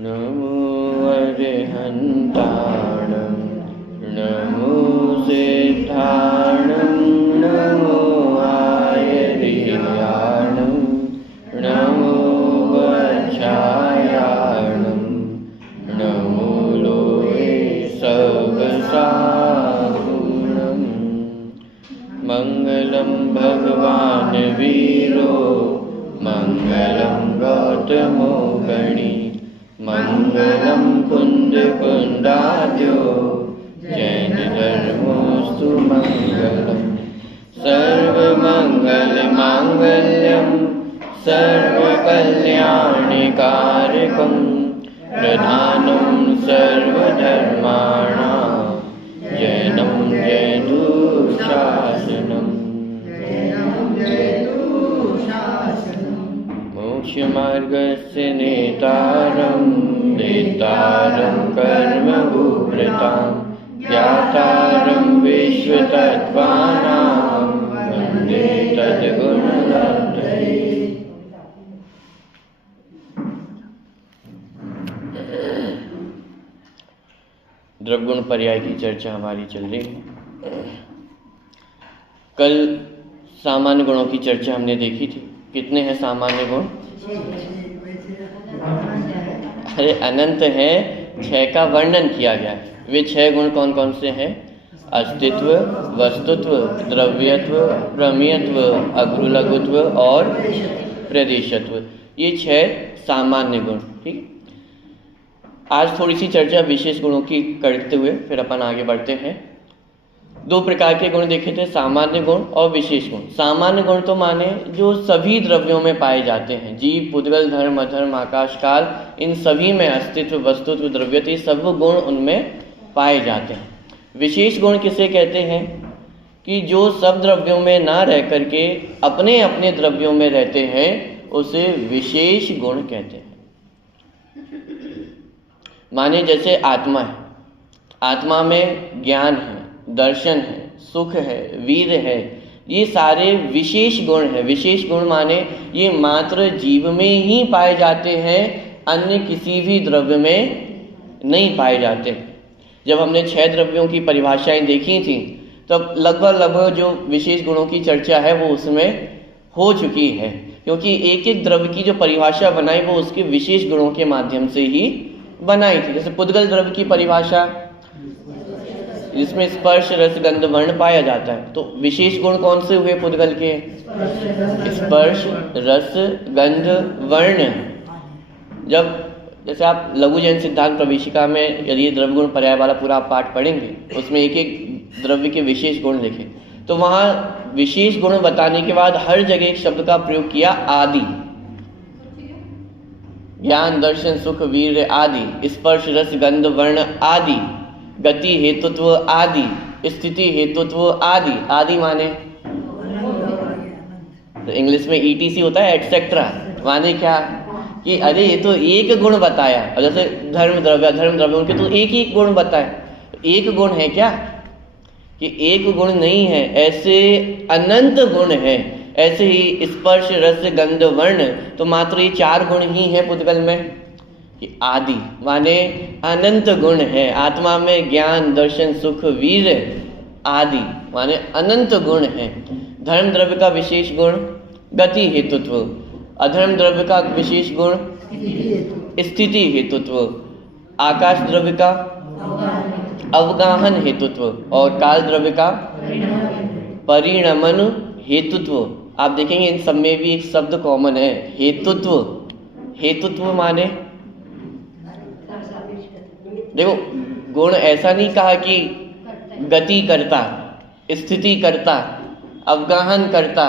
नमो अरिहन्ताणं नमो सिद्धाणं नमो आयर्याणं नमो वच्छायाणं नमो लोके सर्वसागुणं मङ्गलं भगवान् वीरो मङ्गलं गौतमो गणी मङ्गलं कुन्दकुण्डाद्यो जैनधर्मोऽस्तु मङ्गलम् सर्वमङ्गलमाङ्गल्यं सर्वकल्याणिकारकं प्रधानं सर्वधर्माणां जैनं जयतुशासनम् मोक्षमार्गस्य नेतारं कर्मभूभृतां ज्ञातारं विश्वतत्त्वानां वन्दे तद्गुणलब्धये। द्रव्यगुण पर्याय की चर्चा हमारी चल रही है। कल सामान्य गुणों की चर्चा हमने देखी थी। कितने हैं सामान्य गुण? अरे अनंत है, 6 का वर्णन किया गया है। वे 6 गुण कौन कौन से हैं? अस्तित्व, वस्तुत्व, द्रव्यत्व, प्रमेयत्व, अग्रुलघुत्व और प्रदेशत्व। ये 6 सामान्य गुण। ठीक, आज थोड़ी सी चर्चा विशेष गुणों की करते हुए फिर अपन आगे बढ़ते हैं। 2 प्रकार के गुण देखे थे, सामान्य गुण और विशेष गुण। सामान्य गुण तो माने जो सभी द्रव्यों में पाए जाते हैं, जीव, पुद्गल, धर्म, अधर्म, आकाश, काल, इन सभी में अस्तित्व, वस्तुत्व, द्रव्यत्व, ये सब गुण उनमें पाए जाते हैं। विशेष गुण किसे कहते हैं? कि जो सब द्रव्यों में ना रह करके अपने अपने द्रव्यों में रहते हैं, उसे विशेष गुण कहते हैं। माने जैसे आत्मा है, आत्मा में ज्ञान है, दर्शन है, सुख है, वीर है, ये सारे विशेष गुण हैं। विशेष गुण माने ये मात्र जीव में ही पाए जाते हैं, अन्य किसी भी द्रव्य में नहीं पाए जाते। जब हमने 6 द्रव्यों की परिभाषाएं देखी थी, तब लगभग जो विशेष गुणों की चर्चा है वो उसमें हो चुकी है, क्योंकि एक एक द्रव्य की जो परिभाषा बनाई वो उसके विशेष गुणों के माध्यम से ही बनाई थी। जैसे पुद्गल द्रव्य की परिभाषा, जिसमें स्पर्श, रस, गंध, वर्ण पाया जाता है, तो विशेष गुण कौन से हुए पुद्गल के? स्पर्श, रस, गंध, वर्ण। जब जैसे आप लघु जैन सिद्धांत प्रवेशिका में यदि द्रव्य गुण पर्याय वाला पूरा आप पाठ पढ़ेंगे, उसमें एक एक द्रव्य के विशेष गुण लिखे, तो वहाँ विशेष गुण बताने के बाद हर जगह एक शब्द का प्रयोग किया, आदि। ज्ञान, दर्शन, सुख, वीर आदि, स्पर्श, रस, गंध, वर्ण आदि, गति, हेतुत्व आदि, स्थिति, हेतुत्व आदि। आदि माने तो इंग्लिश में ETC होता है, एटसेट्रा। माने क्या कि अरे ये तो एक गुण बताया। और जैसे धर्म द्रव्य, धर्म द्रव्य, उनके तो एक ही गुण बताए। एक गुण है क्या? कि एक गुण नहीं है, ऐसे अनंत गुण है। ऐसे ही स्पर्श, रस, गंध, वर्ण, तो मात्र ये 4 गुण ही हैं पुद्गल में। कि आदि माने अनंत गुण है। आत्मा में ज्ञान, दर्शन, सुख, वीर आदि माने अनंत गुण है। धर्म द्रव्य का विशेष गुण गति, हेतुत्व। अधर्म द्रव्य का विशेष गुण स्थिति, हेतुत्व। आकाश द्रव्य का अवगाहन, हेतुत्व। और काल द्रव्य का परिणमन, हेतुत्व। आप देखेंगे इन सब में भी एक शब्द कॉमन है, हेतुत्व। हेतुत्व माने देखो, गुण ऐसा नहीं कहा कि गति करता, स्थिति करता, अवगाहन करता,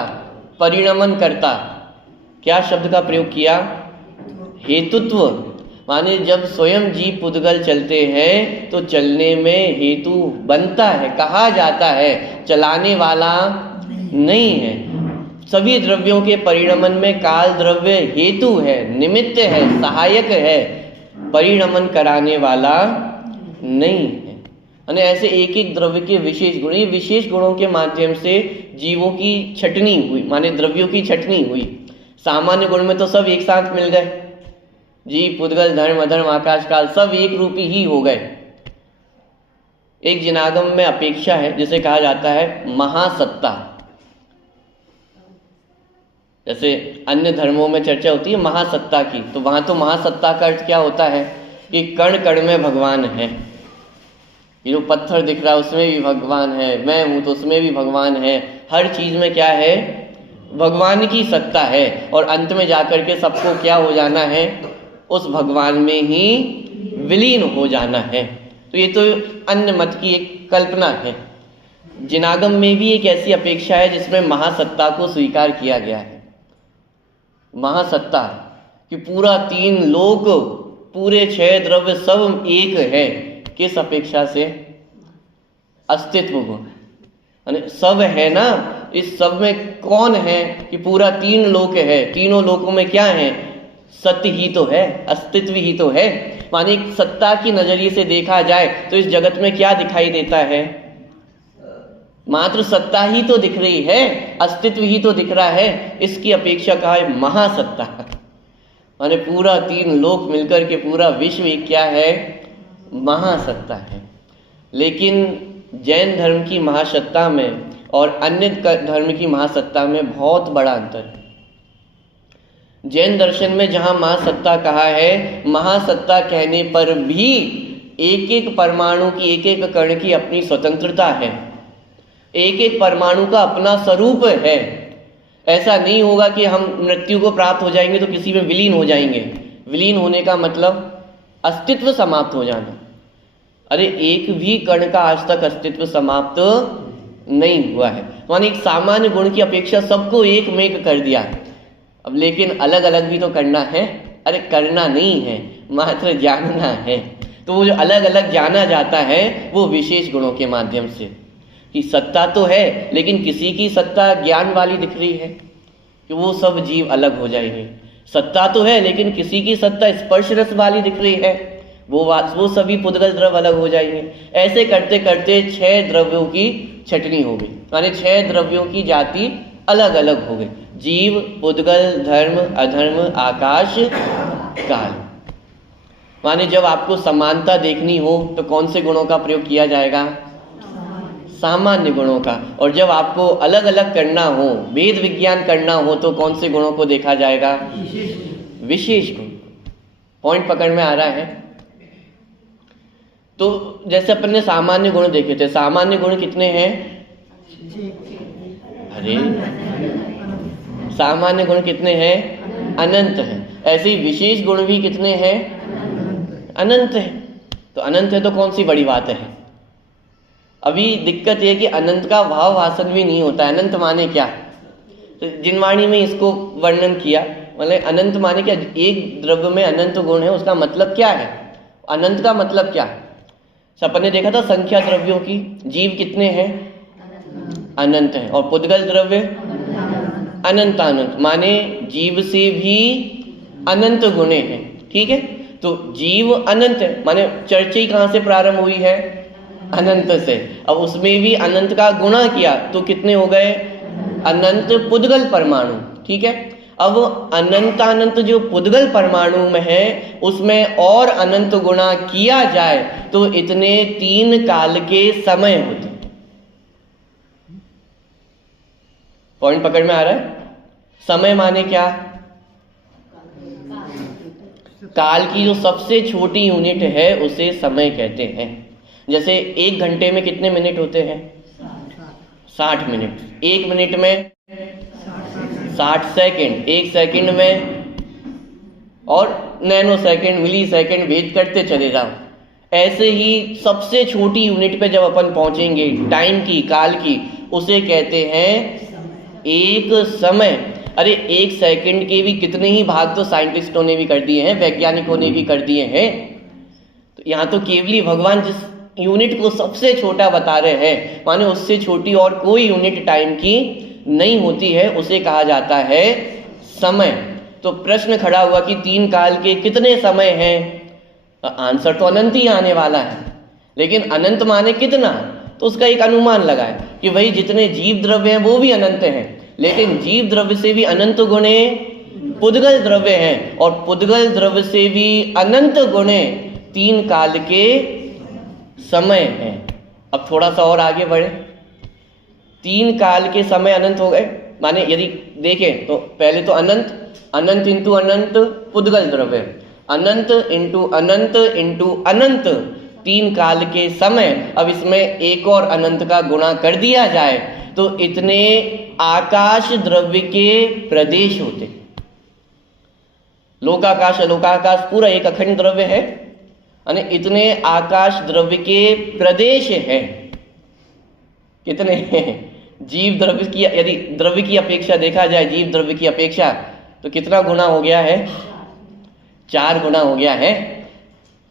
परिणमन करता। क्या शब्द का प्रयोग किया? हेतुत्व। माने जब स्वयं जीव पुद्गल चलते हैं तो चलने में हेतु बनता है, कहा जाता है, चलाने वाला नहीं है। सभी द्रव्यों के परिणमन में काल द्रव्य हेतु है, निमित्त है, सहायक है, परिणमन कराने वाला नहीं है। यानी ऐसे एक एक द्रव्य के विशेष गुण, ये विशेष गुणों के माध्यम से जीवों की छटनी हुई, माने द्रव्यों की छटनी हुई। सामान्य गुण में तो सब एक साथ मिल गए, जीव, पुद्गल, धर्म, अधर्म, आकाश, काल सब एक रूपी ही हो गए। एक जिनागम में अपेक्षा है जिसे कहा जाता है महासत्ता। जैसे अन्य धर्मों में चर्चा होती है महासत्ता की, तो वहां तो महासत्ता का अर्थ क्या होता है कि कण कण में भगवान है। ये जो पत्थर दिख रहा है उसमें भी भगवान है, मैं हूं तो उसमें भी भगवान है, हर चीज में क्या है, भगवान की सत्ता है। और अंत में जाकर के सबको क्या हो जाना है, उस भगवान में ही विलीन हो जाना है। तो ये तो अन्य मत की एक कल्पना है। जिनागम में भी एक ऐसी अपेक्षा है जिसमें महासत्ता को स्वीकार किया गया है। महासत्ता कि पूरा 3 लोक, पूरे 6 द्रव्य सब एक है। किस अपेक्षा से? अस्तित्व गुण, यानी सब है ना, इस सब में कौन है कि पूरा 3 लोक है, तीनों लोकों में क्या है, सत्य ही तो है, अस्तित्व ही तो है। माने सत्ता की नजरिए से देखा जाए तो इस जगत में क्या दिखाई देता है, मात्र सत्ता ही तो दिख रही है, अस्तित्व ही तो दिख रहा है। इसकी अपेक्षा कहा है महासत्ता, माने पूरा 3 लोक मिलकर के पूरा विश्व एक क्या है, महासत्ता है। लेकिन जैन धर्म की महासत्ता में और अन्य धर्म की महासत्ता में बहुत बड़ा अंतर है। जैन दर्शन में जहां महासत्ता कहा है, महासत्ता कहने पर भी एक एक परमाणु की, एक एक कण की अपनी स्वतंत्रता है, एक एक परमाणु का अपना स्वरूप है। ऐसा नहीं होगा कि हम मृत्यु को प्राप्त हो जाएंगे तो किसी में विलीन हो जाएंगे। विलीन होने का मतलब अस्तित्व समाप्त हो जाना। अरे एक भी कण का आज तक अस्तित्व समाप्त नहीं हुआ है। माने एक सामान्य गुण की अपेक्षा सबको एक मेघ कर दिया। अब लेकिन अलग अलग भी तो करना है। अरे करना नहीं है, मात्र जानना है। तो वो जो अलग अलग जाना जाता है वो विशेष गुणों के माध्यम से, कि सत्ता तो है लेकिन किसी की सत्ता ज्ञान वाली दिख रही है कि वो सब जीव अलग हो जाएंगे। सत्ता तो है लेकिन किसी की सत्ता स्पर्श रस वाली दिख रही है, वो सभी पुद्गल द्रव्य अलग हो जाएंगे। ऐसे करते करते 6 द्रव्यों की छटनी हो गई, माने 6 द्रव्यों की जाति अलग अलग हो गई। जीव, पुद्गल, धर्म, अधर्म, आकाश, काल। माने जब आपको समानता देखनी हो तो कौन से गुणों का प्रयोग किया जाएगा, सामान्य गुणों का। और जब आपको अलग अलग करना हो, वेद विज्ञान करना हो, तो कौन से गुणों को देखा जाएगा, विशेष गुण। पॉइंट पकड़ में आ रहा है? तो जैसे अपन ने सामान्य गुण देखे थे, सामान्य गुण कितने हैं, अरे सामान्य गुण कितने हैं, अनंत हैं। ऐसे ही विशेष गुण भी कितने हैं, अनंत है। तो अनंत है तो कौन सी बड़ी बात है। अभी दिक्कत यह कि अनंत का भाव भाषण भी नहीं होता है। अनंत माने क्या, तो जिनवाणी में इसको वर्णन किया, मतलब अनंत माने क्या, एक द्रव्य में अनंत गुण है, उसका मतलब क्या है, अनंत का मतलब क्या। अपन ने देखा था संख्या द्रव्यों की, जीव कितने हैं, अनंत है, और पुद्गल द्रव्य अनंत अनंत, माने जीव से भी अनंत गुणे हैं। ठीक है, तो जीव अनंत है, माने चर्चा ही कहां से प्रारंभ हुई है, अनंत से। अब उसमें भी अनंत का गुणा किया तो कितने हो गए, अनंत पुद्गल परमाणु। ठीक है, अब अनंत जो पुद्गल परमाणु में है उसमें और अनंत गुणा किया जाए तो इतने 3 काल के समय होते। पॉइंट पकड़ में आ रहा है? समय माने क्या, काल की जो सबसे छोटी यूनिट है उसे समय कहते हैं। जैसे 1 घंटे में कितने मिनट होते हैं, 60 मिनट। 1 मिनट में 60 सेकंड, 1 सेकंड में और नैनो सेकंड, मिली सेकंड भेद करते चले जाओ। ऐसे ही सबसे छोटी यूनिट पे जब अपन पहुंचेंगे टाइम की, काल की, उसे कहते हैं एक समय। अरे 1 सेकंड के भी कितने ही भाग तो साइंटिस्टों ने भी कर दिए हैं, वैज्ञानिकों ने भी कर दिए हैं। तो यहाँ तो केवली भगवान जिस यूनिट को सबसे छोटा बता रहे हैं, माने उससे छोटी और कोई यूनिट टाइम की नहीं होती है, उसे कहा जाता है समय। तो प्रश्न खड़ा हुआ कि 3 काल के कितने समय हैं, आंसर तो अनंत ही आने वाला है। लेकिन अनंत माने कितना, तो उसका एक अनुमान लगाए कि भाई जितने जीव द्रव्य हैं वो भी अनंत हैं, लेकिन जीव द्रव्य से भी अनंत गुणे पुद्गल द्रव्य हैं, और पुद्गल द्रव्य से भी अनंत गुणे 3 काल के समय हैं। अब थोड़ा सा और आगे बढ़े, 3 काल के समय अनंत हो गए, माने यदि देखें तो पहले तो अनंत, अनंत इंटू अनंत पुद्गल द्रव्य, अनंत इंटू अनंत इंटू अनंत 3 काल के समय। अब इसमें एक और अनंत का गुणा कर दिया जाए तो इतने आकाश द्रव्य के प्रदेश होते। लोकाकाश अलोकाकाश पूरा एक अखंड द्रव्य है, यानी इतने आकाश द्रव्य के प्रदेश हैं। कितने हैं? जीव द्रव्य की, यदि द्रव्य की अपेक्षा देखा जाए, जीव द्रव्य की अपेक्षा, तो कितना गुना हो गया है? 4 गुना हो गया है।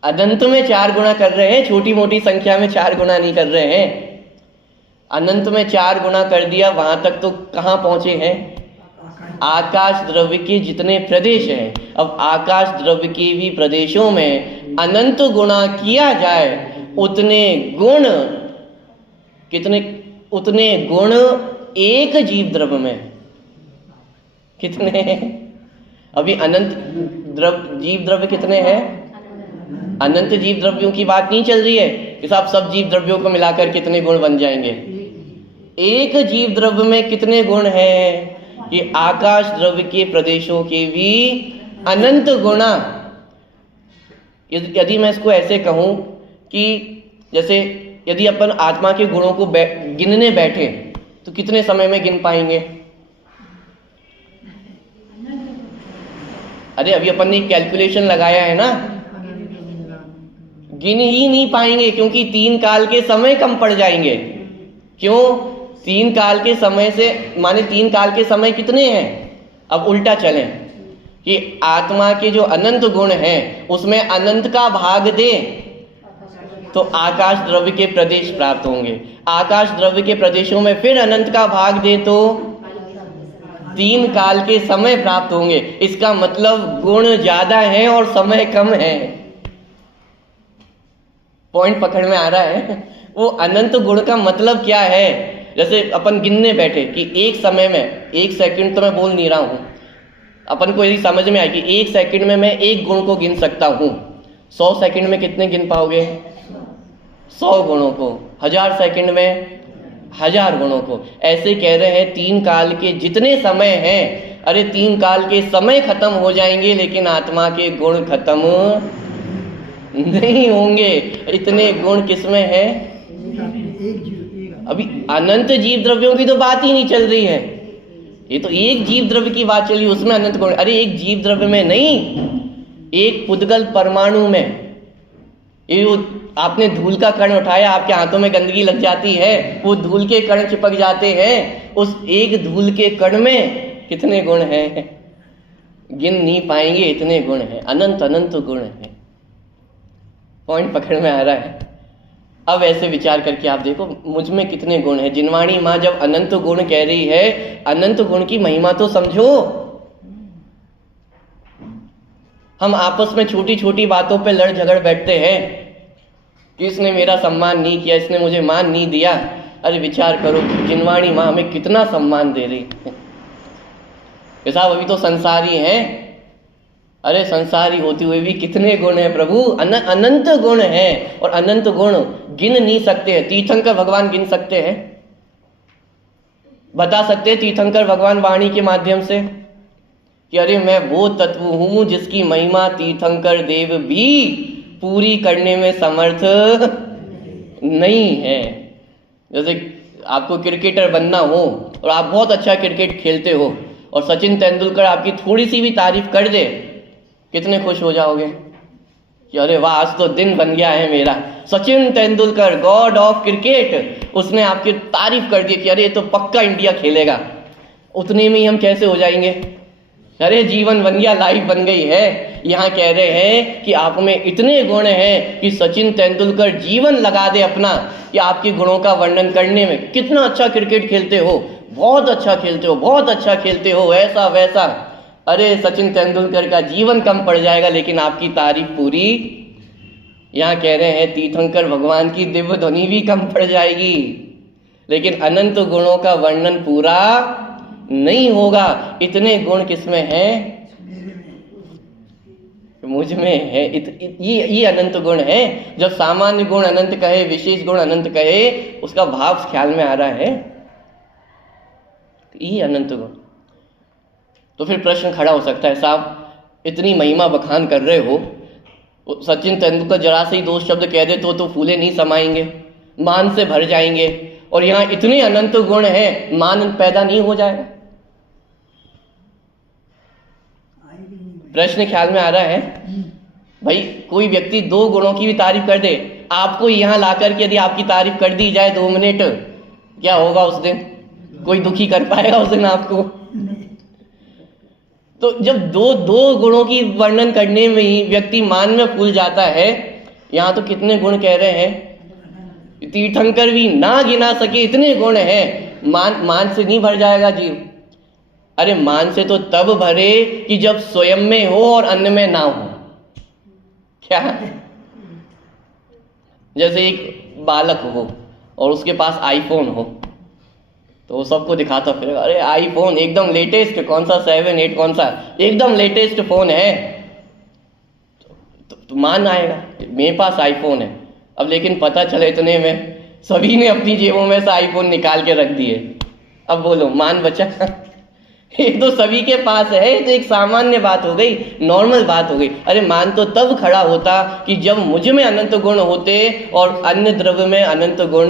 अनंत में 4 गुना कर रहे हैं, छोटी मोटी संख्या में 4 गुना नहीं कर रहे हैं। अनंत में 4 गुना कर दिया, वहां तक तो कहां पहुंचे हैं? आकाश द्रव्य के जितने प्रदेश हैं। अब आकाश द्रव्य के भी प्रदेशों में अनंत गुणा किया जाए, उतने गुण, कितने, उतने गुण एक जीव द्रव्य में कितने हैं? अभी अनंत जीव द्रव्य कितने हैं? अनंत जीव द्रव्यों की बात नहीं चल रही है कि साहब सब जीव द्रव्यों को मिलाकर कितने गुण बन जाएंगे। एक जीव द्रव्य में कितने गुण हैं? कि आकाश द्रव्य के प्रदेशों के भी अनंत गुणा। यदि मैं इसको ऐसे कहूं कि जैसे यदि अपन आत्मा के गुणों को गिनने बैठे तो कितने समय में गिन पाएंगे? अरे अभी अपन ने कैलकुलेशन लगाया है ना, गिन ही नहीं पाएंगे, क्योंकि 3 काल के समय कम पड़ जाएंगे। क्यों? 3 काल के समय से, माने 3 काल के समय कितने हैं? अब उल्टा चलें कि आत्मा के जो अनंत गुण हैं उसमें अनंत का भाग दे तो आकाश द्रव्य के प्रदेश प्राप्त होंगे। आकाश द्रव्य के प्रदेशों में फिर अनंत का भाग दे तो 3 काल के समय प्राप्त होंगे। इसका मतलब गुण ज्यादा है और समय कम है। पॉइंट पकड़ में आ रहा है? वो अनंत गुण का मतलब क्या है? जैसे अपन गिनने बैठे कि एक समय में, 1 सेकंड तो मैं बोल नहीं रहा हूं, अपन को यदि समझ में आए कि 1 सेकंड में मैं 1 गुण को गिन सकता हूं, 100 सेकंड में कितने गिन पाओगे? 100 गुणों को। 1000 सेकंड में 1000 गुणों को। ऐसे कह रहे हैं 3 काल के जितने समय हैं, अरे 3 काल के समय खत्म हो जाएंगे लेकिन आत्मा के गुण खत्म नहीं होंगे। इतने गुण किसमें है? अभी अनंत जीव द्रव्यों की तो बात ही नहीं चल रही है, ये तो एक जीव द्रव्य की बात चली, उसमें अनंत गुण। अरे एक जीव द्रव्य में नहीं, एक पुद्गल परमाणु में। ये वो आपने धूल का कण उठाया, आपके हाथों में गंदगी लग जाती है, वो धूल के कण चिपक जाते हैं। उस एक धूल के कण में कितने गुण हैं? गिन नहीं पाएंगे, इतने गुण हैं, अनंत अनंत गुण हैं। पॉइंट पकड़ में आ रहा है? अब ऐसे विचार करके आप देखो मुझ में कितने गुण हैं। जिनवाणी माँ जब अनंत गुण कह रही है, अनंत गुण की महिमा तो समझो। हम आपस में छोटी छोटी बातों पे लड़ झगड़ बैठते हैं कि इसने मेरा सम्मान नहीं किया, इसने मुझे मान नहीं दिया। अरे विचार करो जिनवाणी माँ हमें कितना सम्मान दे रही है। साहब अभी तो संसारी हैं, अरे संसारी होते हुए भी कितने गुण हैं प्रभु, अनंत गुण हैं। और अनंत गुण गिन नहीं सकते हैं। तीर्थंकर भगवान गिन सकते हैं, बता सकते हैं तीर्थंकर भगवान वाणी के माध्यम से कि अरे मैं वो तत्व हूं जिसकी महिमा तीर्थंकर देव भी पूरी करने में समर्थ नहीं है। जैसे आपको क्रिकेटर बनना हो और आप बहुत अच्छा क्रिकेट खेलते हो और सचिन तेंदुलकर आपकी थोड़ी सी भी तारीफ कर दे, कितने खुश हो जाओगे कि अरे वाह आज तो दिन बन गया है मेरा। Sachin Tendulkar God of cricket, उसने आपकी तारीफ कर दी कि अरे ये तो पक्का इंडिया खेलेगा। उतने में ही हम कैसे हो जाएंगे? अरे जीवन बन गया, लाइफ बन गई है। यहाँ कह रहे हैं कि आप में इतने गुण हैं कि सचिन तेंदुलकर जीवन लगा दे अपना कि आपके गुणों का वर्णन करने में। कितना अच्छा क्रिकेट खेलते हो, बहुत अच्छा खेलते हो, बहुत अच्छा खेलते हो, ऐसा वैसा। अरे सचिन तेंदुलकर का जीवन कम पड़ जाएगा लेकिन आपकी तारीफ पूरी। यहाँ कह रहे हैं तीर्थंकर भगवान की दिव्य ध्वनि भी कम पड़ जाएगी लेकिन अनंत गुणों का वर्णन पूरा नहीं होगा। इतने गुण किसमें हैं? मुझ में है। ये अनंत गुण है। जब सामान्य गुण अनंत कहे, विशेष गुण अनंत कहे, उसका भाव ख्याल में आ रहा है, ये अनंत गुण। तो फिर प्रश्न खड़ा हो सकता है, साहब इतनी महिमा बखान कर रहे हो, सचिन तेंदुलकर जरा से ही दो शब्द कह दे तो फूले नहीं समाएंगे, मान से भर जाएंगे, और यहाँ इतने अनंत गुण हैं, मान पैदा नहीं हो जाएगा? प्रश्न ख्याल में आ रहा है? भाई कोई व्यक्ति दो गुणों की भी तारीफ कर दे, आपको यहाँ लाकर के यदि आपकी तारीफ कर दी जाए 2 मिनट, क्या होगा उस दिन? कोई दुखी कर पाएगा उस दिन आपको? तो जब दो गुणों की वर्णन करने में ही व्यक्ति मान में फूल जाता है, यहाँ तो कितने गुण कह रहे हैं, तीर्थंकर भी ना गिना सके इतने गुण हैं। मान से नहीं भर जाएगा जीव। अरे मान से तो तब भरे कि जब स्वयं में हो और अन्य में ना हो। क्या? जैसे एक बालक हो और उसके पास आईफोन हो, तो वो सबको दिखाता फिर, अरे आईफोन एकदम लेटेस्ट, कौन सा 7, 8 कौन सा, एकदम लेटेस्ट फोन है, तो मान आएगा मेरे पास आईफोन है। अब लेकिन पता चले इतने में सभी ने अपनी जेबों में से आईफोन निकाल के रख दिए, अब बोलो मान बचा? ये तो सभी के पास है, तो एक सामान्य बात हो गई, नॉर्मल बात हो गई। अरे मान तो तब खड़ा होता कि जब मुझ में अनंत गुण होते और अन्य द्रव्य में अनंत गुण।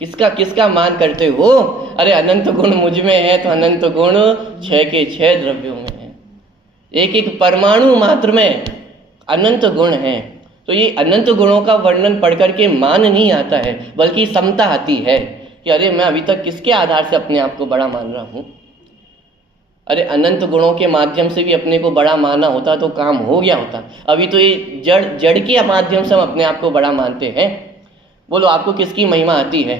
किसका मान करते हो? अरे अनंत गुण मुझ में है तो अनंत गुण 6 के 6 द्रव्यों में है, एक एक परमाणु मात्र में अनंत गुण है। तो ये अनंत गुणों का वर्णन पढ़ करके मान नहीं आता है, बल्कि समता आती है कि अरे मैं अभी तक किसके आधार से अपने आप को बड़ा मान रहा हूँ। अरे अनंत गुणों के माध्यम से भी अपने को बड़ा माना होता तो काम हो गया होता। अभी तो ये जड़ के माध्यम से हम अपने आप को बड़ा मानते हैं। बोलो आपको किसकी महिमा आती है?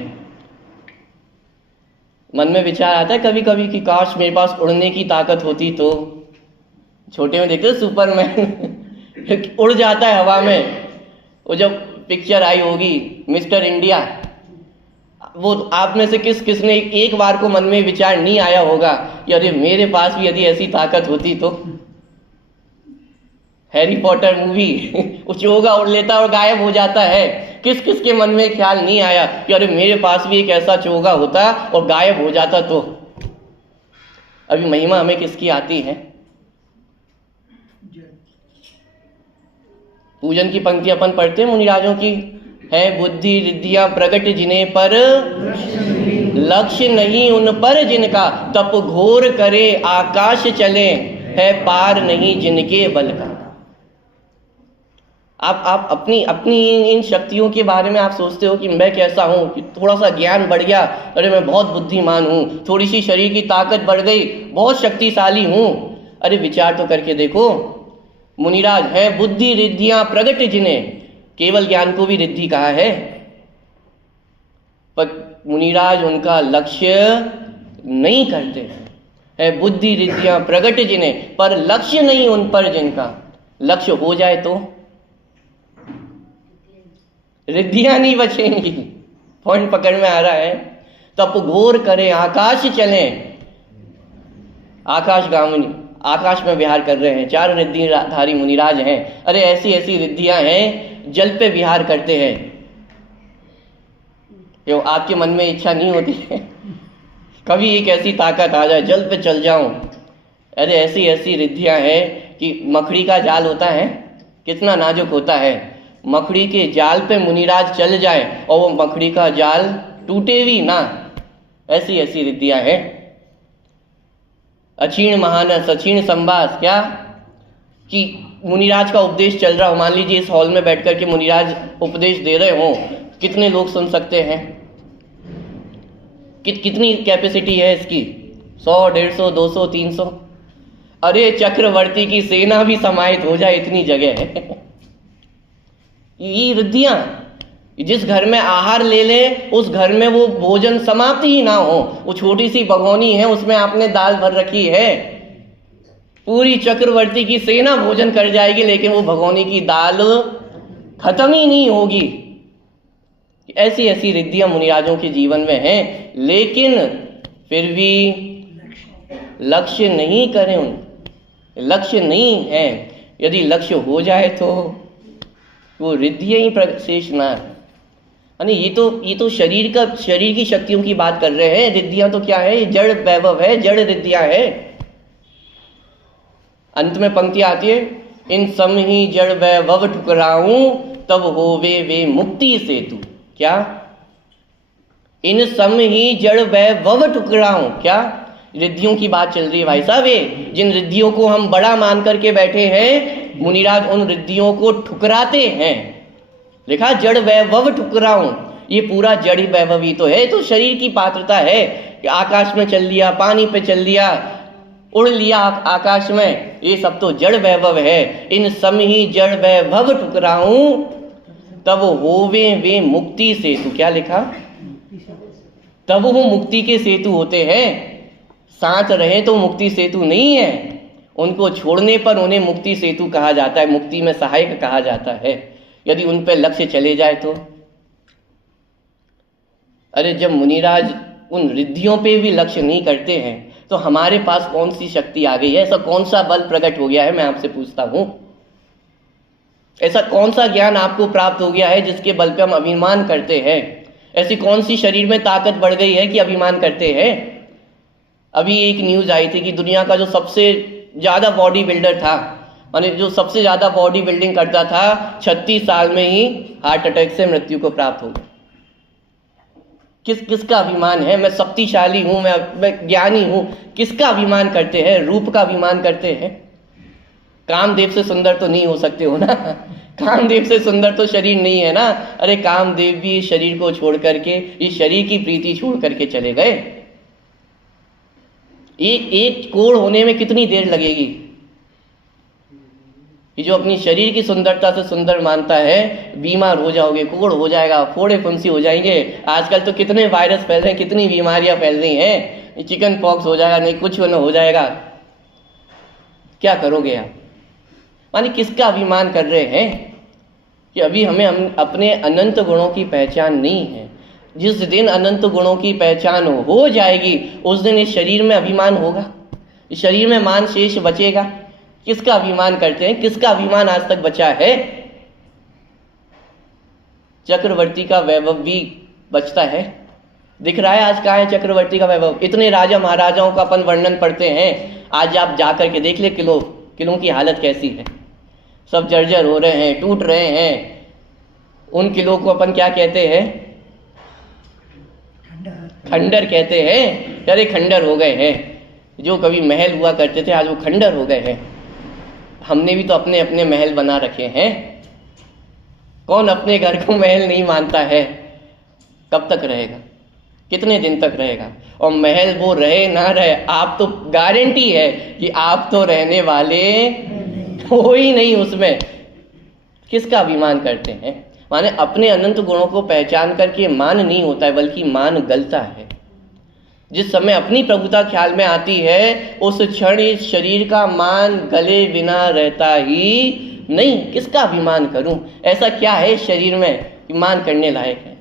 मन में विचार आता है कभी कभी कि काश मेरे पास उड़ने की ताकत होती तो। छोटे में देखते हो सुपरमैन उड़ जाता है हवा में, वो जब पिक्चर आई होगी मिस्टर इंडिया, वो आप में से किसने एक बार को मन में विचार नहीं आया होगा कि अरे मेरे पास भी यदि ऐसी ताकत होती तो। हैरी पॉटर मूवी वो चोगा उड़ लेता और गायब हो जाता है, किस के मन में ख्याल नहीं आया कि अरे मेरे पास भी एक ऐसा चोगा होता और गायब हो जाता तो। अभी महिमा हमें किसकी आती है? पूजन की पंक्ति अपन पढ़ते हैं मुनिराजों की, है बुद्धि रिद्धियां प्रगट जिन्हें पर लक्ष्य नहीं उन पर जिनका, तप घोर करे आकाश चले, है पार नहीं जिनके बल का। आप अपनी इन शक्तियों के बारे में आप सोचते हो कि मैं कैसा हूँ, कि थोड़ा सा ज्ञान बढ़ गया, अरे मैं बहुत बुद्धिमान हूँ, थोड़ी सी शरीर की ताकत बढ़ गई, बहुत शक्तिशाली हूँ। अरे विचार तो करके देखो, मुनिराज है बुद्धि रिद्धियां प्रगट जिन्हें, केवल ज्ञान को भी रिद्धि कहा है, पर मुनिराज उनका लक्ष्य नहीं करते हैं। है बुद्धि रिद्धियां प्रगट जिन्हें, पर लक्ष्य नहीं उन पर जिनका। लक्ष्य हो जाए तो रिद्धियां नहीं बचेंगी। पॉइंट पकड़ में आ रहा है? तप घोर करें आकाश चलें, आकाशगामिनी, आकाश में विहार कर रहे हैं, 4 रिद्धिधारी मुनिराज हैं। अरे ऐसी ऐसी रिद्धियां हैं जल पे विहार करते हैं। क्यों आपके मन में इच्छा नहीं होती है कभी एक ऐसी ताकत आ जाए जल पे चल जाऊं? अरे ऐसी ऐसी रिद्धियां हैं कि मकड़ी का जाल होता है कितना नाजुक होता है, मकड़ी के जाल पे मुनिराज चल जाए और वो मकड़ी का जाल टूटे भी ना, ऐसी ऐसी रिद्धियां हैं। अक्षीण महानस अक्षीण संवास, क्या कि मुनिराज का उपदेश चल रहा हो, मान लीजिए इस हॉल में बैठ कर के मुनिराज उपदेश दे रहे हो, कितने लोग सुन सकते हैं? कितनी कैपेसिटी है इसकी? 100, 150, 200, 300? अरे चक्रवर्ती की सेना भी समाहित हो जाए इतनी जगह है। ये रिद्धियां, जिस घर में आहार ले ले उस घर में वो भोजन समाप्त ही ना हो। वो छोटी सी भगोनी है, उसमें आपने दाल भर रखी है, पूरी चक्रवर्ती की सेना भोजन कर जाएगी, लेकिन वो भगोनी की दाल खत्म ही नहीं होगी। ऐसी ऐसी रिद्धियां मुनिराजों के जीवन में हैं, लेकिन फिर भी लक्ष्य नहीं करें, उन लक्ष्य नहीं है। यदि लक्ष्य हो जाए तो वो रिद्धियां ही शेष ना है। यानी ये तो शरीर की शक्तियों की बात कर रहे हैं। रिद्धियां तो क्या है? ये जड़ वैभव है, जड़ रिद्धियां है। अंत में पंक्ति आती है, इन सम ही जड़ वैभव ठुकराऊं तब होवे वे मुक्ति सेतु। क्या? इन सम ही जड़ वैभव ठुकराऊं। क्या? रिद्धियों की बात चल रही है भाई साहब। ये जिन रिद्धियों को हम बड़ा मान करके बैठे हैं, मुनिराज उन रिद्धियों को ठुकराते हैं। लिखा जड़ वैभव ठुकराऊं, ये पूरा जड़ वैभव ही तो है। तो शरीर की पात्रता है कि आकाश में चल लिया, पानी पे चल लिया, उड़ लिया आकाश में, ये सब तो जड़ वैभव है। इन सम ही जड़ वैभव ठुकराऊं तब होवे वे मुक्ति सेतु। क्या लिखा? तब वो मुक्ति के सेतु होते हैं। साथ रहे तो मुक्ति सेतु नहीं है, उनको छोड़ने पर उन्हें मुक्ति सेतु कहा जाता है, मुक्ति में सहायक कहा जाता है। यदि उन पर लक्ष्य चले जाए तो। अरे जब मुनिराज उन रिद्धियों पे भी लक्ष्य नहीं करते हैं तो हमारे पास कौन सी शक्ति आ गई है? ऐसा कौन सा बल प्रकट हो गया है? मैं आपसे पूछता हूं, ऐसा कौन सा ज्ञान आपको प्राप्त हो गया है जिसके बल पे हम अभिमान करते हैं? ऐसी कौन सी शरीर में ताकत बढ़ गई है कि अभिमान करते हैं? अभी एक न्यूज आई थी कि दुनिया का जो सबसे ज्यादा बॉडी बिल्डर था, माने जो सबसे ज्यादा बॉडी बिल्डिंग करता था, 36 साल में ही हार्ट अटैक से मृत्यु को प्राप्त हो गया। किसका अभिमान है? मैं शक्तिशाली हूं, मैं ज्ञानी हूं। किसका अभिमान करते हैं? रूप का अभिमान करते हैं। कामदेव से सुंदर तो नहीं हो सकते हो ना? कामदेव से सुंदर तो शरीर नहीं है ना? अरे कामदेव भी शरीर को छोड़ करके, इस शरीर की प्रीति छोड़ करके चले गए। एक कोढ़ होने में कितनी देर लगेगी? ये जो अपनी शरीर की सुंदरता से सुंदर मानता है, बीमार हो जाओगे, कोढ़ हो जाएगा, फोड़े फुंसी हो जाएंगे। आजकल तो कितने वायरस फैल रहे हैं, कितनी बीमारियां फैल रही हैं, चिकन पॉक्स हो जाएगा, नहीं कुछ न हो जाएगा। क्या करोगे आप? माने किसका अभिमान कर रहे हैं कि अभी हम अपने अनंत गुणों की पहचान नहीं है। जिस दिन अनंत गुणों की पहचान हो जाएगी उस दिन इस शरीर में अभिमान होगा, इस शरीर में मान शेष बचेगा। किसका अभिमान करते हैं? किसका अभिमान आज तक बचा है? चक्रवर्ती का वैभव भी बचता है। दिख रहा है आज कहाँ है चक्रवर्ती का वैभव? इतने राजा महाराजाओं का अपन वर्णन पढ़ते हैं, आज आप जाकर के देख ले किलों की हालत कैसी है। सब जर्जर हो रहे हैं, टूट रहे हैं। उन किलों को अपन क्या कहते हैं? खंडर कहते हैं। अरे खंडर हो गए हैं। जो कभी महल हुआ करते थे आज वो खंडर हो गए हैं। हमने भी तो अपने अपने महल बना रखे हैं। कौन अपने घर को महल नहीं मानता है? कब तक रहेगा? कितने दिन तक रहेगा? और महल वो रहे ना रहे, आप तो गारंटी है कि आप तो रहने वाले हो ही नहीं उसमें। किसका अभिमान करते हैं? माने अपने अनंत गुणों को पहचान करके मान नहीं होता है, बल्कि मान गलता है। जिस समय अपनी प्रभुता ख्याल में आती है उस क्षण इस शरीर का मान गले बिना रहता ही नहीं। किसका अभिमान करूं? ऐसा क्या है शरीर में कि मान करने लायक है?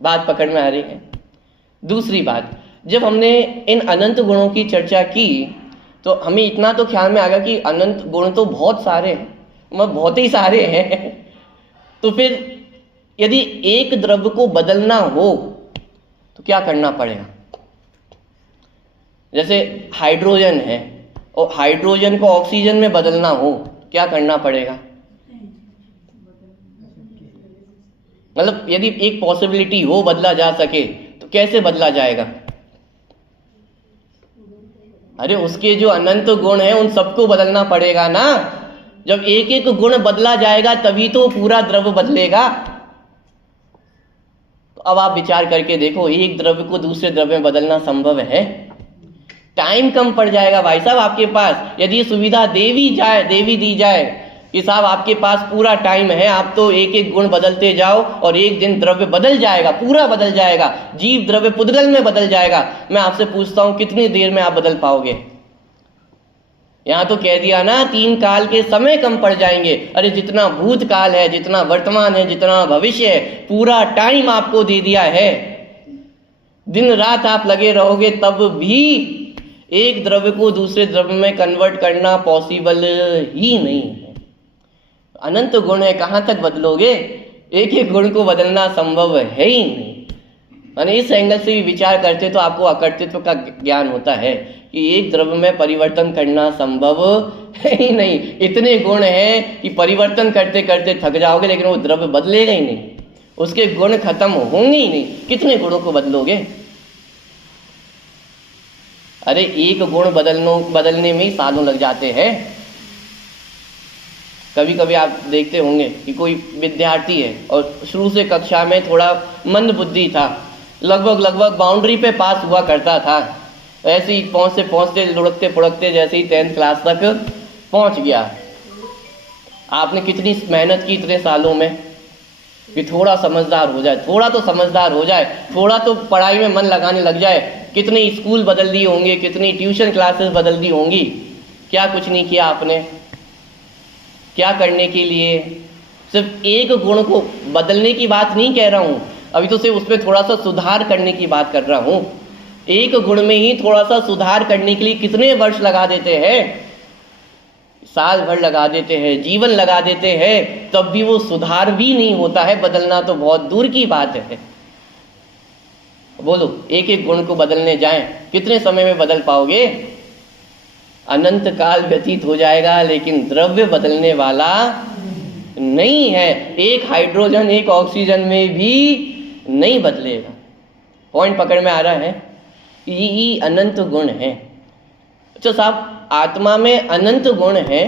बात पकड़ में आ रही है? दूसरी बात, जब हमने इन अनंत गुणों की चर्चा की तो हमें इतना तो ख्याल में आ गया कि अनंत गुण तो बहुत सारे हैं, बहुत ही सारे हैं। तो फिर यदि एक द्रव्य को बदलना हो तो क्या करना पड़ेगा? जैसे हाइड्रोजन है और हाइड्रोजन को ऑक्सीजन में बदलना हो क्या करना पड़ेगा? मतलब यदि एक पॉसिबिलिटी हो बदला जा सके तो कैसे बदला जाएगा? अरे उसके जो अनंत गुण हैं उन सबको बदलना पड़ेगा ना। जब एक एक गुण बदला जाएगा तभी तो पूरा द्रव्य बदलेगा। तो अब आप विचार करके देखो, एक द्रव्य को दूसरे द्रव्य में बदलना संभव है? टाइम कम पड़ जाएगा भाई साहब आपके पास। यदि सुविधा देवी दी जाए कि साहब आपके पास पूरा टाइम है, आप तो एक एक गुण बदलते जाओ और एक दिन द्रव्य बदल जाएगा, पूरा बदल जाएगा, जीव द्रव्य पुद्गल में बदल जाएगा। मैं आपसे पूछता हूं कितनी देर में आप बदल पाओगे? यहां तो कह दिया ना 3 काल के समय कम पड़ जाएंगे। अरे जितना भूतकाल है, जितना वर्तमान है, जितना भविष्य है, पूरा टाइम आपको दे दिया है। दिन रात आप लगे रहोगे तब भी एक द्रव्य को दूसरे द्रव्य में कन्वर्ट करना पॉसिबल ही नहीं है। अनंत गुण है, कहाँ तक बदलोगे? एक एक गुण को बदलना संभव है ही नहीं। यानी इस एंगल से भी विचार करते तो आपको अकर्तृत्व का ज्ञान होता है कि एक द्रव्य में परिवर्तन करना संभव है ही नहीं। इतने गुण हैं कि परिवर्तन करते करते थक जाओगे, लेकिन वो द्रव्य बदलेगा ही नहीं, उसके गुण खत्म होंगे ही नहीं। कितने गुणों को बदलोगे? अरे एक गुण बदलने में ही सालों लग जाते हैं। कभी कभी आप देखते होंगे कि कोई विद्यार्थी है और शुरू से कक्षा में थोड़ा मंद बुद्धि था, लगभग बाउंड्री पे पास हुआ करता था। ऐसे ही पहुँचते लुढ़कते पुढ़कते जैसे ही 10th क्लास तक पहुँच गया। आपने कितनी मेहनत की इतने सालों में कि थोड़ा समझदार हो जाए, थोड़ा तो समझदार हो जाए, थोड़ा तो पढ़ाई में मन लगाने लग जाए। कितने स्कूल बदल दिए होंगे, कितनी ट्यूशन क्लासेस बदल दी होंगी, क्या कुछ नहीं किया आपने। क्या करने के लिए? सिर्फ एक गुण को बदलने की बात नहीं कह रहा हूँ, अभी तो सिर्फ उसमें थोड़ा सा सुधार करने की बात कर रहा हूँ। एक गुण में ही थोड़ा सा सुधार करने के लिए कितने वर्ष लगा देते हैं, साल भर लगा देते हैं, जीवन लगा देते हैं, तब भी वो सुधार भी नहीं होता है। बदलना तो बहुत दूर की बात है। बोलो, एक एक गुण को बदलने जाएं, कितने समय में बदल पाओगे? अनंत काल व्यतीत हो जाएगा, लेकिन द्रव्य बदलने वाला नहीं है। एक हाइड्रोजन एक ऑक्सीजन में भी नहीं बदलेगा। पॉइंट पकड़ में आ रहा है? ये अनंत गुण है। अच्छा साहब, आत्मा में अनंत गुण है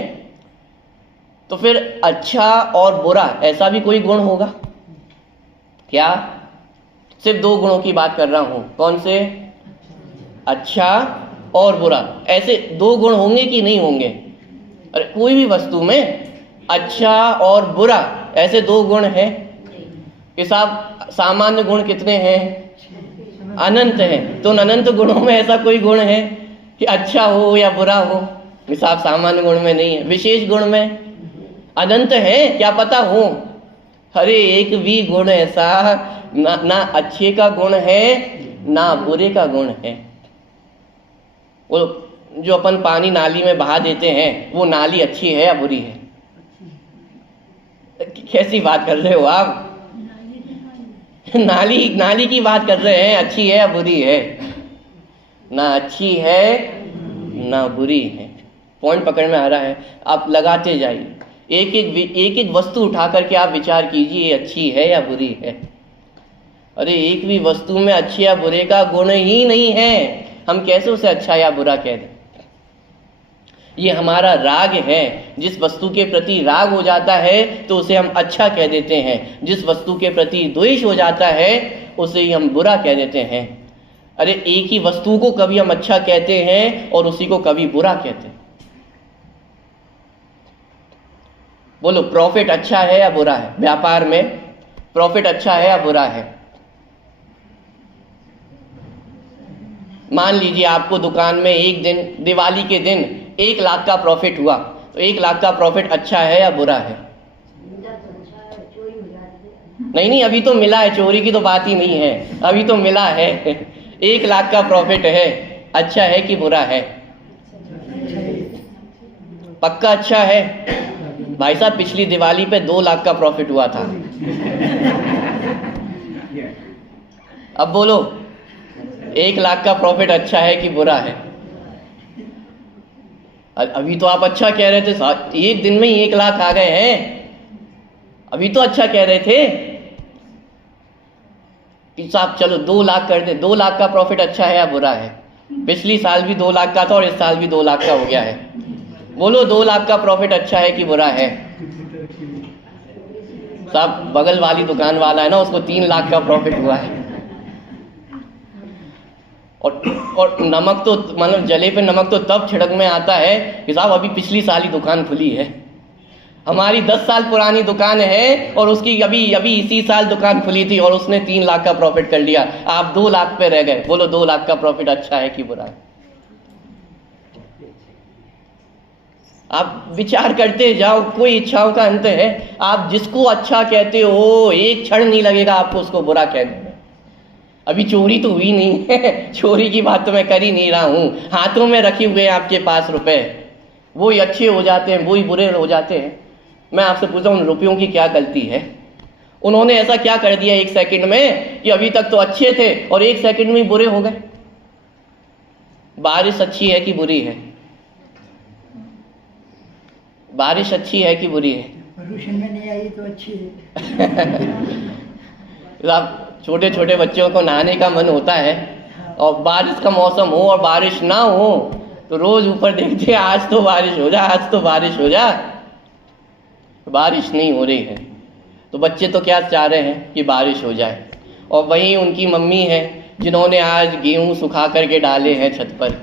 तो फिर अच्छा और बुरा ऐसा भी कोई गुण होगा क्या? सिर्फ 2 गुणों की बात कर रहा हूं। कौन से? अच्छा और बुरा। ऐसे 2 गुण होंगे कि नहीं होंगे? अरे कोई भी वस्तु में अच्छा और बुरा ऐसे 2 गुण हैं कि साहब सामान्य गुण कितने हैं? अनंत है। तो अनंत गुणों में ऐसा कोई गुण है कि अच्छा हो या बुरा हो? साहब सामान्य गुण में नहीं है, विशेष गुण में अनंत है, क्या पता हो। अरे एक भी गुण ऐसा ना अच्छे का गुण है ना बुरे का गुण है। वो जो अपन पानी नाली में बहा देते हैं, वो नाली अच्छी है या बुरी है? कैसी बात कर रहे हो आप? नाली की बात कर रहे हैं, अच्छी है या बुरी है? ना अच्छी है ना बुरी है। पॉइंट पकड़ में आ रहा है? आप लगाते जाइए, एक एक वस्तु उठा करके आप विचार कीजिए, ये अच्छी है या बुरी है। अरे एक भी वस्तु में अच्छे या बुरे का गुण ही नहीं है, हम कैसे उसे अच्छा या बुरा कह दें? ये हमारा राग है। जिस वस्तु के प्रति राग हो जाता है तो उसे हम अच्छा कह देते हैं, जिस वस्तु के प्रति द्वेष हो जाता है उसे ही हम बुरा कह देते हैं। अरे एक ही वस्तु को कभी हम अच्छा कहते हैं और उसी को कभी बुरा कहते हैं। बोलो, प्रॉफिट अच्छा है या बुरा है? व्यापार में प्रॉफिट अच्छा है या बुरा है? मान लीजिए आपको दुकान में एक दिन, दिवाली के दिन 1 लाख का प्रॉफिट हुआ, तो 1 लाख का प्रॉफिट अच्छा है या बुरा है? नहीं, अभी तो मिला है, चोरी की तो बात ही नहीं है, अभी तो मिला है। 1 लाख का प्रॉफिट है, अच्छा है कि बुरा है? पक्का अच्छा है? भाई साहब पिछली दिवाली पे 2 लाख का प्रॉफिट हुआ था। अब बोलो 1 लाख का प्रॉफिट अच्छा है कि बुरा है? अभी तो आप अच्छा कह रहे थे, एक दिन में ही 1 लाख आ गए हैं। अभी तो अच्छा कह रहे थे कि साहब चलो 2 लाख कर दे। 2 लाख का प्रॉफिट अच्छा है या बुरा है? पिछली साल भी 2 लाख का था और इस साल भी 2 लाख का हो गया है। बोलो 2 लाख का प्रॉफिट अच्छा है कि बुरा है? साहब बगल वाली दुकान वाला है ना, उसको 3 लाख का प्रॉफिट हुआ है। और नमक तो मतलब जले पे नमक तो तब छिड़क में आता है कि साहब अभी पिछली साल ही दुकान खुली है। हमारी 10 साल पुरानी दुकान है और उसकी अभी इसी साल दुकान खुली थी और उसने 3 लाख का प्रॉफिट कर लिया। आप 2 लाख पे रह गए। बोलो 2 लाख का प्रॉफिट अच्छा है कि बुरा है? आप विचार करते जाओ, कोई इच्छाओं का अंत है। आप जिसको अच्छा कहते हो एक क्षण नहीं लगेगा आपको उसको बुरा कहने में। अभी चोरी तो हुई नहीं है, चोरी की बात तो मैं कर ही नहीं रहा हूँ। हाथों में रखे हुए हैं आपके पास रुपए, वो ही अच्छे हो जाते हैं, वो ही बुरे हो जाते हैं। मैं आपसे पूछता हूँ, उन रुपयों की क्या गलती है? उन्होंने ऐसा क्या कर दिया 1 सेकंड में कि अभी तक तो अच्छे थे और 1 सेकंड में बुरे हो गए? बारिश अच्छी है कि बुरी है? बारिश अच्छी है कि बुरी है? पोल्यूशन में नहीं आई तो अच्छी है। आप छोटे छोटे बच्चों को नहाने का मन होता है और बारिश का मौसम हो और बारिश ना हो तो रोज ऊपर देखते हैं, आज तो बारिश हो जा, आज तो बारिश हो जा। बारिश नहीं हो रही है तो बच्चे तो क्या चाह रहे हैं कि बारिश हो जाए। और वहीं उनकी मम्मी है जिन्होंने आज गेहूं सुखा करके डाले हैं छत पर,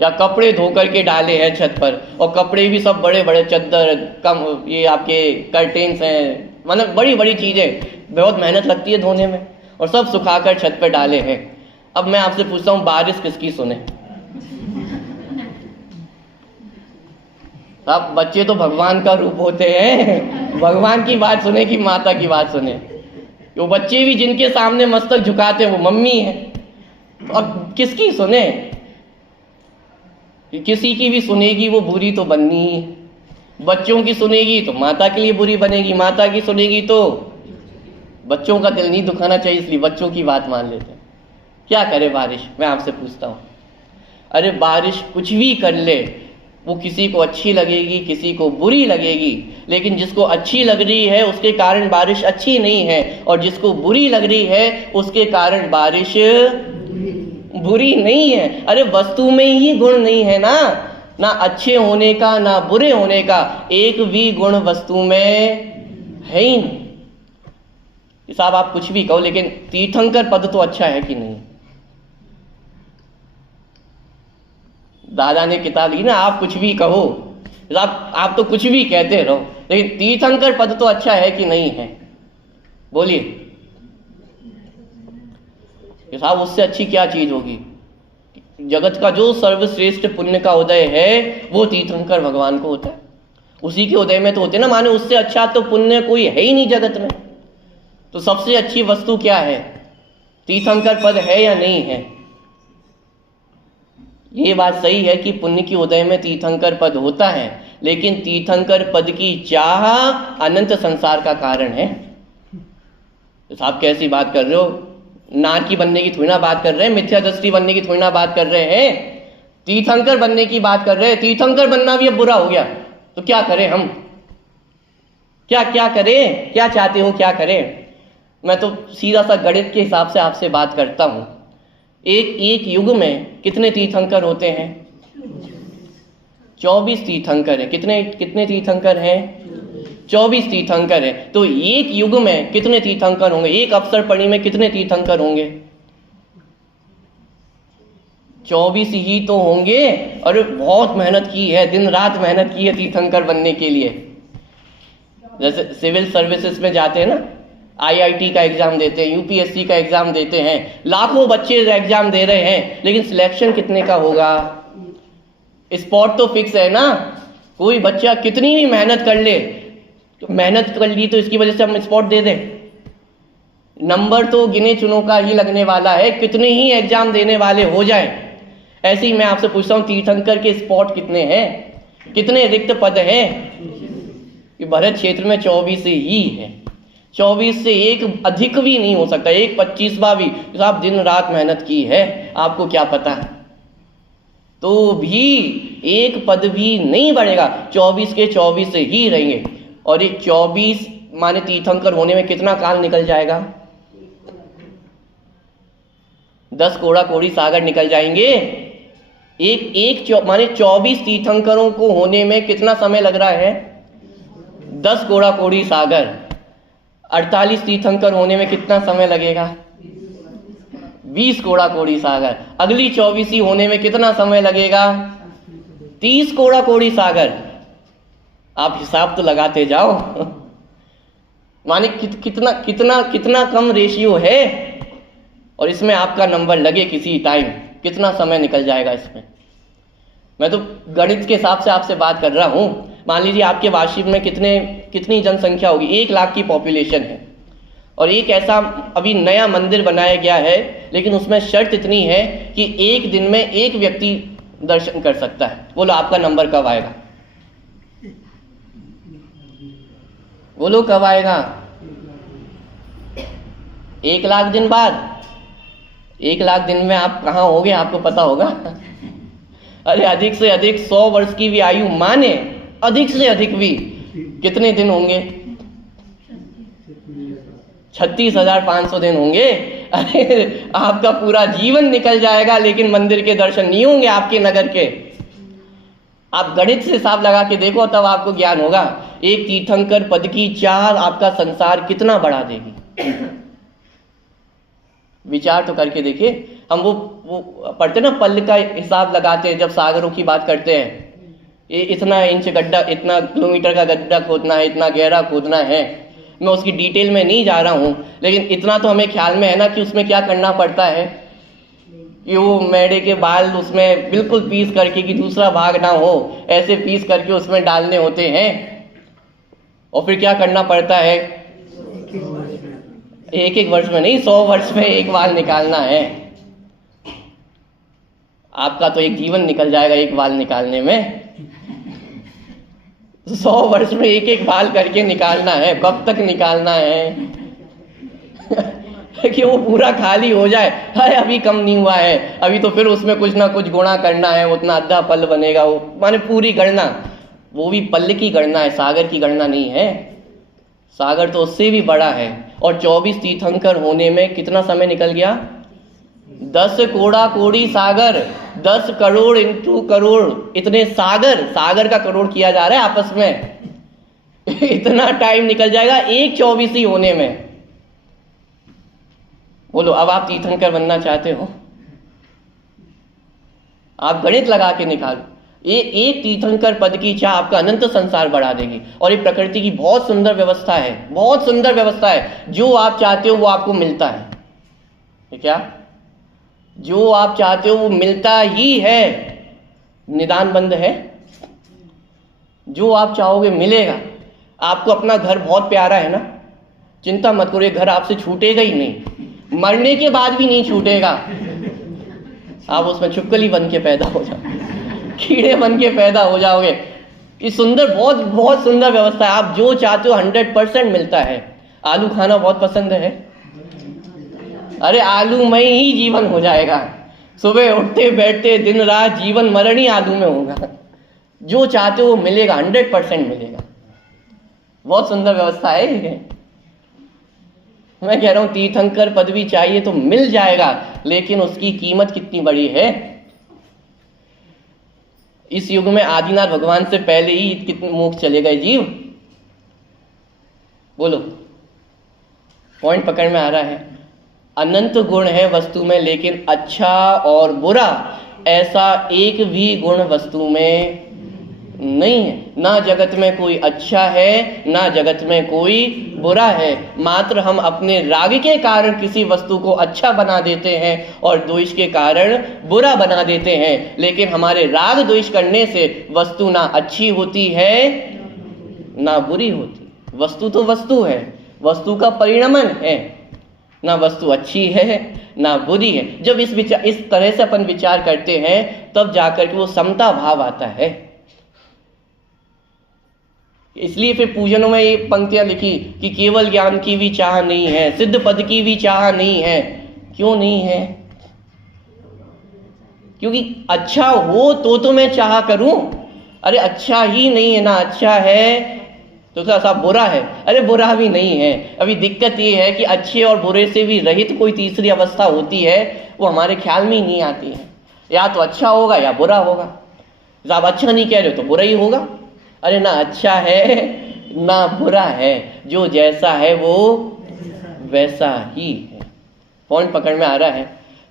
या कपड़े धो करके डाले हैं छत पर, और कपड़े भी सब बड़े बड़े चद्दर, कम ये आपके कर्टेन्स हैं, मतलब बड़ी बड़ी चीज़ें, बहुत मेहनत लगती है धोने में, और सब सुखा कर छत पर डाले हैं। अब मैं आपसे पूछता हूँ, बारिश किसकी सुने? अब बच्चे तो भगवान का रूप होते हैं, भगवान की बात सुने कि माता की बात सुने? वो बच्चे भी जिनके सामने मस्तक झुकाते हैं वो मम्मी है। तो अब किसकी सुने? किसी की भी सुनेगी वो बुरी तो बननी ही है। बच्चों की सुनेगी तो माता के लिए बुरी बनेगी, माता की सुनेगी तो बच्चों का दिल नहीं दुखाना चाहिए, इसलिए बच्चों की बात मान लेते हैं। क्या करे बारिश? मैं आपसे पूछता हूँ, अरे बारिश कुछ भी कर ले वो किसी को अच्छी लगेगी, किसी को बुरी लगेगी, लेकिन जिसको अच्छी लग रही है उसके कारण बारिश अच्छी नहीं है, और जिसको बुरी लग रही है उसके कारण बारिश बुरी नहीं है। अरे वस्तु में ही गुण नहीं है ना, ना अच्छे होने का ना बुरे होने का, एक भी गुण वस्तु में है ही नहीं। साहब आप कुछ भी कहो लेकिन तीर्थंकर पद तो अच्छा है कि नहीं? दादा ने किताब लिखी ना, आप कुछ भी कहो, आप तो कुछ भी कहते रहो, लेकिन तीर्थंकर पद तो अच्छा है कि नहीं है? बोलिए साहब, उससे अच्छी क्या चीज होगी? जगत का जो सर्वश्रेष्ठ पुण्य का उदय है वो तीर्थंकर भगवान को होता है, उसी के उदय में तो होते ना, माने उससे अच्छा तो पुण्य कोई है ही नहीं जगत में। तो सबसे अच्छी वस्तु क्या है? तीर्थंकर पद है या नहीं है? ये बात सही है कि पुण्य की उदय में तीर्थंकर पद होता है, लेकिन तीर्थंकर पद की चाह अनंत संसार का कारण है। तो साहब कैसी बात कर रहे हो? नारकी बनने की थोड़ी ना बात कर रहे हैं, मिथ्या दृष्टि बनने की थोड़ी ना बात कर रहे हैं, तीर्थंकर बनने की बात कर रहे हैं। तीर्थंकर बनना भी अब बुरा हो गया तो क्या करें हम? क्या करें? क्या चाहते हो क्या करें? मैं तो सीधा सा गणित के हिसाब से आपसे बात करता हूं। एक युग में कितने तीर्थंकर होते हैं? 24 तीर्थंकर हैं। कितने तीर्थंकर हैं? 24 तीर्थंकर हैं। तो एक युग में कितने तीर्थंकर होंगे? एक अवसर पड़ी में कितने तीर्थंकर होंगे? 24 ही तो होंगे। और बहुत मेहनत की है, दिन रात मेहनत की है तीर्थंकर बनने के लिए। जैसे सिविल सर्विसेज में जाते हैं ना, IIT का एग्जाम देते हैं, UPSC का एग्जाम देते हैं, लाखों बच्चे एग्जाम दे रहे हैं, लेकिन सिलेक्शन कितने का होगा? स्पॉट तो फिक्स है ना। कोई बच्चा कितनी भी मेहनत कर ले, तो मेहनत कर ली तो इसकी वजह से हम स्पॉट दे दें? नंबर तो गिने चुनों का ही लगने वाला है, कितने ही एग्जाम देने वाले हो जाएं। ऐसे ही मैं आपसे पूछता हूं, तीर्थंकर के स्पॉट कितने हैं? कितने रिक्त पद हैं? कि भरत क्षेत्र में 24 ही है। 24 से एक अधिक भी नहीं हो सकता, एक 25वां भी। आप दिन रात मेहनत की है, आपको क्या पता, तो भी एक पद भी नहीं बढ़ेगा, 24 के 24 ही रहेंगे। और ये 24 माने तीर्थंकर होने में कितना काल निकल जाएगा? 10 कोड़ा कोड़ी सागर निकल जाएंगे। माने 24 तीर्थंकरों को होने में कितना समय लग रहा है? 10 कोड़ा कोड़ी सागर। 48 तीर्थंकर होने में कितना समय लगेगा? 20 कोड़ा कोड़ी सागर। अगली 24 होने में कितना समय लगेगा? 30 कोड़ा कोड़ी सागर। आप हिसाब तो लगाते जाओ। माने कितना कम रेशियो है, और इसमें आपका नंबर लगे किसी टाइम, कितना समय निकल जाएगा इसमें। मैं तो गणित के हिसाब से आपसे बात कर रहा हूं। मान लीजिए आपके वाशिप में कितनी जनसंख्या होगी? 1 लाख की पॉपुलेशन है, और एक ऐसा अभी नया मंदिर बनाया गया है, लेकिन उसमें शर्त इतनी है कि एक दिन में एक व्यक्ति दर्शन कर सकता है। बोलो आपका नंबर कब आएगा? बोलो कब आएगा? 1,00,000 दिन बाद। 1,00,000 दिन में आप कहाँ होगे आपको पता होगा? अरे अधिक से अधिक 100 वर्ष की भी आयु माने, अधिक से अधिक भी कितने दिन होंगे? 36,500 दिन होंगे। अरे आपका पूरा जीवन निकल जाएगा लेकिन मंदिर के दर्शन नहीं होंगे आपके नगर के। आप गणित से हिसाब लगा के देखो तब आपको ज्ञान होगा। एक तीर्थंकर पद की चाह आपका संसार कितना बढ़ा देगी। विचार तो करके देखिए। हम वो पढ़ते ना, पल का हिसाब लगाते हैं जब सागरों की बात करते हैं। ये इतना इंच गड्ढा, इतना किलोमीटर का गड्ढा खोदना है, इतना गहरा खोदना है। मैं उसकी डिटेल में नहीं जा रहा हूं, लेकिन इतना तो हमें ख्याल में है ना कि उसमें क्या करना पड़ता है कि वो मेढ़े के बाल उसमें बिल्कुल पीस करके कि दूसरा भाग ना हो, ऐसे पीस करके उसमें डालने होते हैं। और फिर क्या करना पड़ता है? एक वर्ष में नहीं, 100 वर्ष में एक बाल निकालना है। आपका तो एक जीवन निकल जाएगा एक बाल निकालने में। 100 वर्ष में एक बाल करके निकालना है। कब तक निकालना है? कि वो पूरा खाली हो जाए। अरे अभी कम नहीं हुआ है, अभी तो फिर उसमें कुछ ना कुछ गुणा करना है, उतना आधा पल बनेगा। वो माने पूरी गणना, वो भी पल की गणना है, सागर की गणना नहीं है। सागर तो उससे भी बड़ा है। और 24 तीर्थंकर होने में कितना समय निकल गया? 10 कोड़ा कोड़ी सागर, 10 करोड़ इंटू करोड़, इतने सागर का करोड़ किया जा रहा है आपस में। इतना टाइम निकल जाएगा एक 24 होने में। बोलो अब आप तीर्थंकर बनना चाहते हो? आप गणित लगा के निकालो। ये एक तीर्थंकर पद की चाह आपका अनंत संसार बढ़ा देगी। और ये प्रकृति की बहुत सुंदर व्यवस्था है, बहुत सुंदर व्यवस्था है। जो आप चाहते हो वो आपको मिलता है। ये क्या? जो आप चाहते हो वो मिलता ही है। निदान बंद है। जो आप चाहोगे मिलेगा। आपको अपना घर बहुत प्यारा है ना, चिंता मत करो, ये घर आपसे छूटेगा ही नहीं, मरने के बाद भी नहीं छूटेगा। आप उसमें छिपकली बन के पैदा हो जाओगे, कीड़े बन के पैदा हो जाओगे। ये सुंदर, बहुत बहुत सुंदर व्यवस्था है। आप जो चाहते हो 100% मिलता है। आलू खाना बहुत पसंद है? अरे आलूमय ही जीवन हो जाएगा। सुबह उठते बैठते दिन रात जीवन मरण ही आलू में होगा। जो चाहते हो वो मिलेगा, 100% मिलेगा। बहुत सुंदर व्यवस्था है ये। मैं कह रहा हूं तीर्थंकर पदवी चाहिए तो मिल जाएगा, लेकिन उसकी कीमत कितनी बड़ी है। इस युग में आदिनाथ भगवान से पहले ही कितने मोक्ष चले गए जीव। बोलो, पॉइंट पकड़ में आ रहा है? अनंत गुण है वस्तु में, लेकिन अच्छा और बुरा ऐसा एक भी गुण वस्तु में नहीं है। ना जगत में कोई अच्छा है, ना जगत में कोई बुरा है। मात्र हम अपने राग के कारण किसी वस्तु को अच्छा बना देते हैं और द्वेष के कारण बुरा बना देते हैं। लेकिन हमारे राग द्वेष करने से वस्तु ना अच्छी होती है ना बुरी होती। वस्तु तो वस्तु है, वस्तु का परिणमन है। ना वस्तु अच्छी है ना बुरी है। जब इस तरह से अपन विचार करते हैं तब जाकर के वो समता भाव आता है। इसलिए फिर पूजनों में ये पंक्तियां लिखी कि केवल ज्ञान की भी चाह नहीं है, सिद्ध पद की भी चाह नहीं है। क्यों नहीं है? क्योंकि अच्छा हो तो मैं चाह करूं। अरे अच्छा ही नहीं है ना, अच्छा है तो ऐसा बुरा है। अरे बुरा भी नहीं है। अभी दिक्कत ये है कि अच्छे और बुरे से भी रहित कोई तीसरी अवस्था होती है, वो हमारे ख्याल में ही नहीं आती है। या तो अच्छा होगा या बुरा होगा। आप अच्छा नहीं कह रहे हो तो बुरा ही होगा। अरे ना अच्छा है ना बुरा है, जो जैसा है वो वैसा ही है। पॉइंट पकड़ में आ रहा है?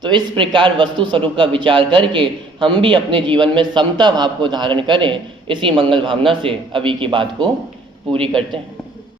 तो इस प्रकार वस्तु स्वरूप का विचार करके हम भी अपने जीवन में समता भाव को धारण करें। इसी मंगल भावना से अभी की बात को पूरी करते हैं।